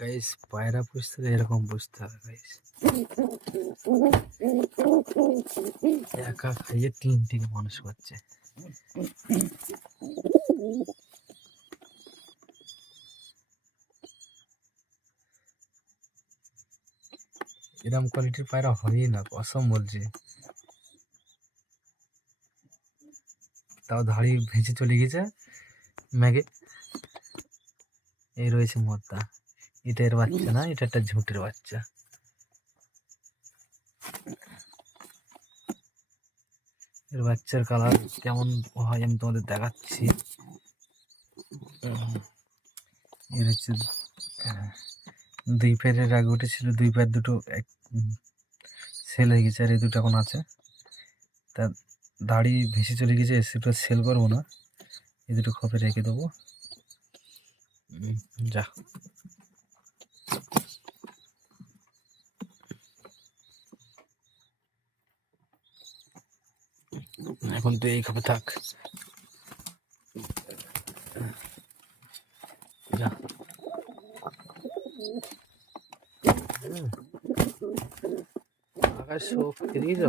গাইস পায়রা পুষতে হলে এরকম পুষতে হবে গাইস। একা খাইয়ে 3টিকে মানুষ করছে। এরকম কোয়ালিটির পায়রা হয়ই না, কসম বলছি। তাও ধাড়ি ভেসে চলে গেছে ম্যাগে। এই রয়েছে মদ্দা, এটা এর বাচ্চা না, এটা একটা ঝুঁটের বাচ্চা। এর বাচ্চার কালার কেমন হয় আমি তোমাদের দেখাচ্ছি। এর হচ্ছে 2 পেয়ারের আগে উঠেছিল, 2 পেয়ার দুটো সেল হয়ে গেছে, আর এই দুটো এখন আছে। তার দাড়ি ভেসে চলে গেছে, সেটা সেল করবো না, এই দুটো খপে রেখে দেবো। যা এখন তো এই খপে থাক। যা আকাশ শক্তি দিয়েছ।